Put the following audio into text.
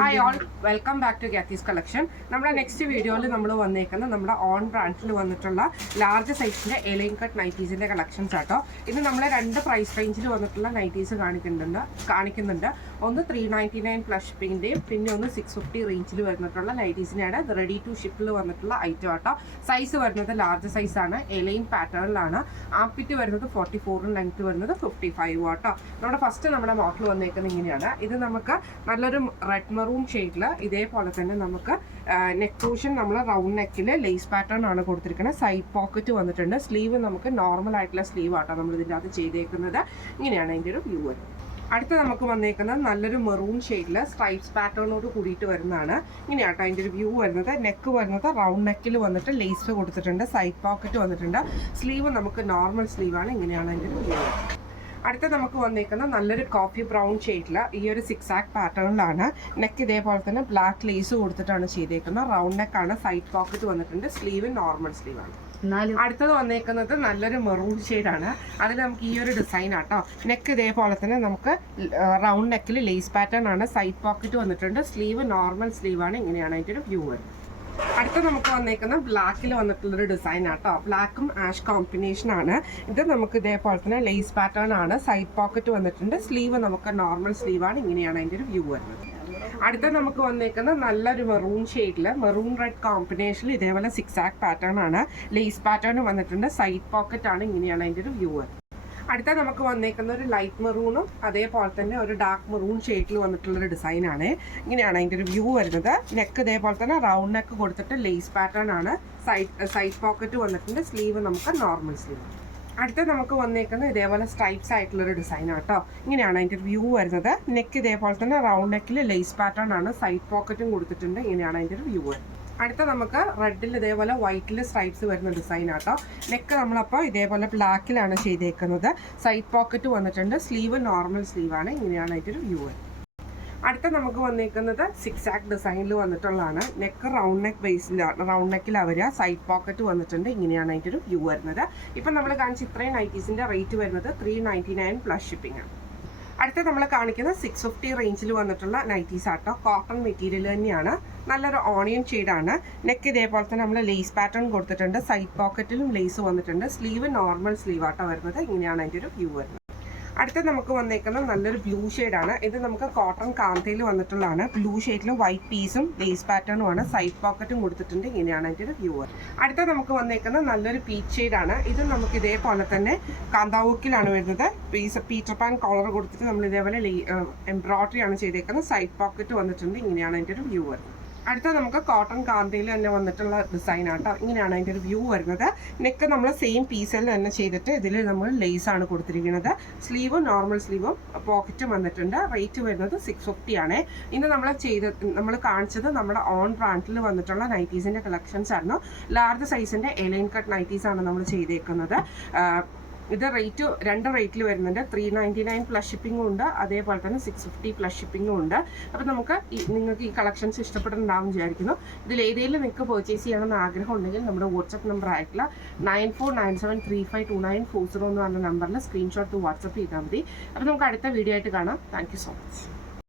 Hi all, welcome back to Gathi's collection. നമ്മുടെ next വീഡിയോയിൽ നമ്മൾ വന്നേക്കുന്നത് നമ്മുടെ ഓൺ ബ്രാൻഡിൽ വന്നിട്ടുള്ള ലാർജ് സൈസിൻ്റെ എലൈൻ കട്ട് നൈറ്റീസിൻ്റെ കളക്ഷൻസ് ആട്ടോ. ഇത് നമ്മൾ രണ്ട് പ്രൈസ് റേഞ്ചിൽ വന്നിട്ടുള്ള നൈറ്റീസ് കാണിക്കുന്നുണ്ട്. ഒന്ന് 399 പ്ലസ് ഷിപ്പിങ്ങിൻ്റെയും പിന്നെ ഒന്ന് 650 റേഞ്ചിൽ വരുന്നിട്ടുള്ള നൈറ്റീസിനെയാണ്. ഇത് റെഡി ടു ഷിപ്പിൽ വന്നിട്ടുള്ള ഐറ്റം ആട്ടോ. സൈസ് വരുന്നത് ലാർജ് സൈസാണ്, എലൈൻ പാറ്റേണിലാണ്. ആംപിറ്റ് വരുന്നത് 44, ലെങ്ത് വരുന്നത് 55 ആട്ടോ. നമ്മുടെ മോഡൽ വന്നേക്കുന്നത് ഇങ്ങനെയാണ്. ഇത് നമുക്ക് നല്ലൊരു റെഡ് മെറൂൺ ഷെയ്ഡിൽ ഇതേപോലെ തന്നെ നമുക്ക് നെക്ക് പോർഷൻ നമ്മൾ റൗണ്ട് നെക്കിൽ ലേസ് പാറ്റേൺ ആണ് കൊടുത്തിരിക്കുന്നത്. സൈഡ് പോക്കറ്റ് വന്നിട്ടുണ്ട്. സ്ലീവ് നമുക്ക് നോർമൽ ആയിട്ടുള്ള സ്ലീവ് ആട്ടോ നമ്മൾ ഇതിൻ്റെ അകത്ത് ചെയ്തേക്കുന്നത്. ഇങ്ങനെയാണ് അതിൻ്റെ ഒരു വ്യൂ വരുന്നത്. അടുത്ത നമുക്ക് വന്നേക്കുന്നത് നല്ലൊരു മെറൂൺ ഷെയ്ഡിൽ സ്ട്രൈപ്സ് പാറ്റേണോട് കൂടിയിട്ട് വരുന്നതാണ്. ഇങ്ങനെയാട്ടോ അതിൻ്റെ ഒരു വ്യൂ വരുന്നത്. നെക്ക് വരുന്നത് റൗണ്ട് നെക്കിൽ വന്നിട്ട് ലേസ് കൊടുത്തിട്ടുണ്ട്. സൈഡ് പോക്കറ്റ് വന്നിട്ടുണ്ട്. സ്ലീവ് നമുക്ക് നോർമൽ സ്ലീവാണ്. ഇങ്ങനെയാണ് അതിൻ്റെ ഒരു വ്യൂ വരുന്നത്. അടുത്ത നമുക്ക് വന്നേക്കുന്ന നല്ലൊരു കോഫി ബ്രൗൺ ഷെയ്ഡിൽ ഈ ഒരു 6 ആക്ക് പാറ്റേണിലാണ്. നെക്ക് ഇതേപോലെ തന്നെ ബ്ലാക്ക് ലേസ് കൊടുത്തിട്ടാണ് ചെയ്തേക്കുന്നത്. റൗണ്ട് നെക്കാണ്. സൈഡ് പോക്കറ്റ് വന്നിട്ടുണ്ട്. സ്ലീവ് നോർമൽ സ്ലീവാണ്. അടുത്തത് വന്നേക്കുന്നത് നല്ലൊരു മെറൂൺ ഷെയ്ഡാണ്. അതിൽ നമുക്ക് ഈ ഒരു ഡിസൈൻ ആട്ടോ. നെക്ക് ഇതേപോലെ തന്നെ നമുക്ക് റൗണ്ട് നെക്കിൽ ലേസ് പാറ്റേൺ ആണ്. സൈഡ് പോക്കറ്റ് വന്നിട്ടുണ്ട്. സ്ലീവ് നോർമൽ സ്ലീവാണ്. ഇങ്ങനെയാണ് അതിൻ്റെ ഒരു വ്യൂ വരുന്നത്. അടുത്ത നമുക്ക് വന്നേക്കുന്ന ബ്ലാക്കിൽ വന്നിട്ടുള്ളൊരു ഡിസൈൻ ആട്ടോ. ബ്ലാക്കും ആഷ് കോമ്പിനേഷൻ ആണ്. ഇത് നമുക്ക് ഇതേപോലെ തന്നെ ലേസ് പാറ്റേൺ ആണ്. സൈഡ് പോക്കറ്റ് വന്നിട്ടുണ്ട്. സ്ലീവ് നമുക്ക് നോർമൽ സ്ലീവാണ്. ഇങ്ങനെയാണ് അതിൻ്റെ ഒരു വ്യൂ വരുന്നത്. അടുത്ത നമുക്ക് വന്നേക്കുന്ന നല്ലൊരു മെറൂൺ ഷെയ്ഡിൽ മെറൂൺ റെഡ് കോമ്പിനേഷനിൽ ഇതേപോലെ 6 ആക്ക് പാറ്റേൺ ആണ്. ലേസ് പാറ്റേൺ വന്നിട്ടുണ്ട്. സൈഡ് പോക്കറ്റ് ആണ്. ഇങ്ങനെയാണ് അതിൻ്റെ ഒരു വ്യൂ വരുന്നത്. അടുത്ത നമുക്ക് വന്നേക്കുന്ന ഒരു ലൈറ്റ് മെറൂണും അതേപോലെ തന്നെ ഒരു ഡാർക്ക് മെറൂൺ ഷെയ്ഡിൽ വന്നിട്ടുള്ളൊരു ഡിസൈനാണ്. ഇങ്ങനെയാണ് അതിൻ്റെ ഒരു വ്യൂ വരുന്നത്. നെക്ക് ഇതേപോലെ തന്നെ റൗണ്ട് നെക്ക് കൊടുത്തിട്ട് ലേസ് പാറ്റേൺ ആണ്. സൈഡ് പോക്കറ്റ് വന്നിട്ടുണ്ട്. സ്ലീവ് നമുക്ക് നോർമൽ സ്ലീവ്. അടുത്ത നമുക്ക് വന്നേക്കുന്നത് ഇതേപോലെ സ്ട്രൈപ്സ് ആയിട്ടുള്ളൊരു ഡിസൈൻ ആട്ടോ. ഇങ്ങനെയാണ് അതിൻ്റെ വ്യൂ വരുന്നത്. നെക്ക് ഇതേപോലെ തന്നെ റൗണ്ട് നെക്കിൽ ലേസ് പാറ്റേൺ ആണ്. സൈഡ് പോക്കറ്റും കൊടുത്തിട്ടുണ്ട്. ഇങ്ങനെയാണ് അതിൻ്റെ ഒരു വ്യൂ വരുന്നത്. അടുത്ത നമുക്ക് റെഡിൽ ഇതേപോലെ വൈറ്റിൽ സ്ട്രൈപ്സ് വരുന്ന ഡിസൈൻ ആട്ടോ. നെക്ക് നമ്മളപ്പോൾ ഇതേപോലെ ബ്ലാക്കിലാണ് ചെയ്തേക്കുന്നത്. സൈഡ് പോക്കറ്റ് വന്നിട്ടുണ്ട്. സ്ലീവ് നോർമൽ സ്ലീവാണ്. ഇങ്ങനെയാണ് അതിൻ്റെ ഒരു വ്യൂ വരുന്നത്. അടുത്ത നമുക്ക് വന്നേക്കുന്നത് 6 ആക്ക് ഡിസൈനിൽ വന്നിട്ടുള്ളതാണ്. നെക്ക് റൗണ്ട് നെക്ക് ബേസിലാണ്. റൗണ്ട് നെക്കിൽ വരിക. സൈഡ് പോക്കറ്റ് വന്നിട്ടുണ്ട്. ഇങ്ങനെയാണ് അതിൻ്റെ ഒരു വ്യൂ വരുന്നത്. ഇപ്പം നമ്മൾ കാണിച്ച ഇത്രയും നൈറ്റീസിൻ്റെ റേറ്റ് വരുന്നത് 399 പ്ലസ് ഷിപ്പിംഗ് ആണ്. അടുത്ത നമ്മൾ കാണിക്കുന്നത് 650 റേഞ്ചിൽ വന്നിട്ടുള്ള നൈറ്റീസ് ആട്ടോ. കോട്ടൺ മെറ്റീരിയൽ തന്നെയാണ്. നല്ലൊരു ഓണിയൻ ഷെയ്ഡാണ്. നെക്ക് ഇതേപോലെ തന്നെ നമ്മൾ ലേസ് പാറ്റേൺ കൊടുത്തിട്ടുണ്ട്. സൈഡ് പോക്കറ്റിലും ലേസ് വന്നിട്ടുണ്ട്. സ്ലീവ് നോർമൽ സ്ലീവ് ആട്ടോ വരുന്നത്. ഇങ്ങനെയാണ് അതിൻ്റെ ഒരു വ്യൂ വരുന്നത്. അടുത്ത നമുക്ക് വന്നേക്കുന്നത് നല്ലൊരു ബ്ലൂ ഷെയ്ഡാണ്. ഇത് നമുക്ക് കോട്ടൺ കാന്തയിൽ വന്നിട്ടുള്ളതാണ്. ബ്ലൂ ഷെയ്ഡിലും വൈറ്റ് പീസും ലേസ് പാറ്റേണും ആണ്. സൈഡ് പോക്കറ്റും കൊടുത്തിട്ടുണ്ട്. ഇങ്ങനെയാണ് അതിൻ്റെ ഒരു വ്യൂ. അടുത്ത നമുക്ക് വന്നേക്കുന്നത് നല്ലൊരു പീച്ച് ഷെയ്ഡാണ്. ഇത് നമുക്ക് ഇതേപോലെ തന്നെ കാന്താവൂക്കിലാണ് വരുന്നത്. പീറ്റർ പാൻ കോളർ കൊടുത്തിട്ട് നമ്മൾ ഇതേപോലെ എംബ്രോയിഡറി ആണ് ചെയ്തേക്കുന്നത്. സൈഡ് പോക്കറ്റ് വന്നിട്ടുണ്ട്. ഇങ്ങനെയാണ് അതിൻ്റെ ഒരു വ്യൂ വരുന്നത്. അടുത്ത നമുക്ക് കോട്ടൺ കാന്തയിൽ തന്നെ വന്നിട്ടുള്ള ഡിസൈൻ ആട്ടോ. ഇങ്ങനെയാണ് അതിൻ്റെ ഒരു വ്യൂ വരുന്നത്. നെക്ക് നമ്മൾ സെയിം പീസിൽ തന്നെ ചെയ്തിട്ട് ഇതിൽ നമ്മൾ ലേസ് ആണ് കൊടുത്തിരിക്കുന്നത്. സ്ലീവും നോർമൽ സ്ലീവും പോക്കറ്റും വന്നിട്ടുണ്ട്. റേറ്റ് വരുന്നത് 650 ആണ്. ഇന്ന് നമ്മൾ കാണിച്ചത് നമ്മുടെ ഓൺ ബ്രാൻഡിൽ വന്നിട്ടുള്ള നൈറ്റീസിൻ്റെ കളക്ഷൻസ് ആയിരുന്നു. ലാർജ് സൈസിൻ്റെ എലൈൻ കട്ട് നൈറ്റീസ് ആണ് നമ്മൾ ചെയ്തേക്കുന്നത്. ഇത് രണ്ട് റേറ്റിൽ വരുന്നുണ്ട്. 399 പ്ലസ് ഷിപ്പിങ്ങും ഉണ്ട്. അതേപോലെ തന്നെ 650 പ്ലസ് ഷിപ്പിങ്ങും ഉണ്ട്. അപ്പോൾ നിങ്ങൾക്ക് ഈ കളക്ഷൻസ് ഇഷ്ടപ്പെട്ടിട്ടുണ്ടാവും വിചാരിക്കുന്നു. ഇതിൽ ഏതെങ്കിലും നിങ്ങൾക്ക് പർച്ചേസ് ചെയ്യണമെന്ന് ആഗ്രഹം ഉണ്ടെങ്കിൽ നമ്മുടെ വാട്സപ്പ് നമ്പർ ആയിട്ടുള്ള 9497352940 എന്ന് പറഞ്ഞ നമ്പറിൽ സ്ക്രീൻഷോട്ട് വാട്സപ്പ് ചെയ്താൽ മതി. അപ്പോൾ നമുക്ക് അടുത്ത വീഡിയോ ആയിട്ട് കാണാം. Thank you so much.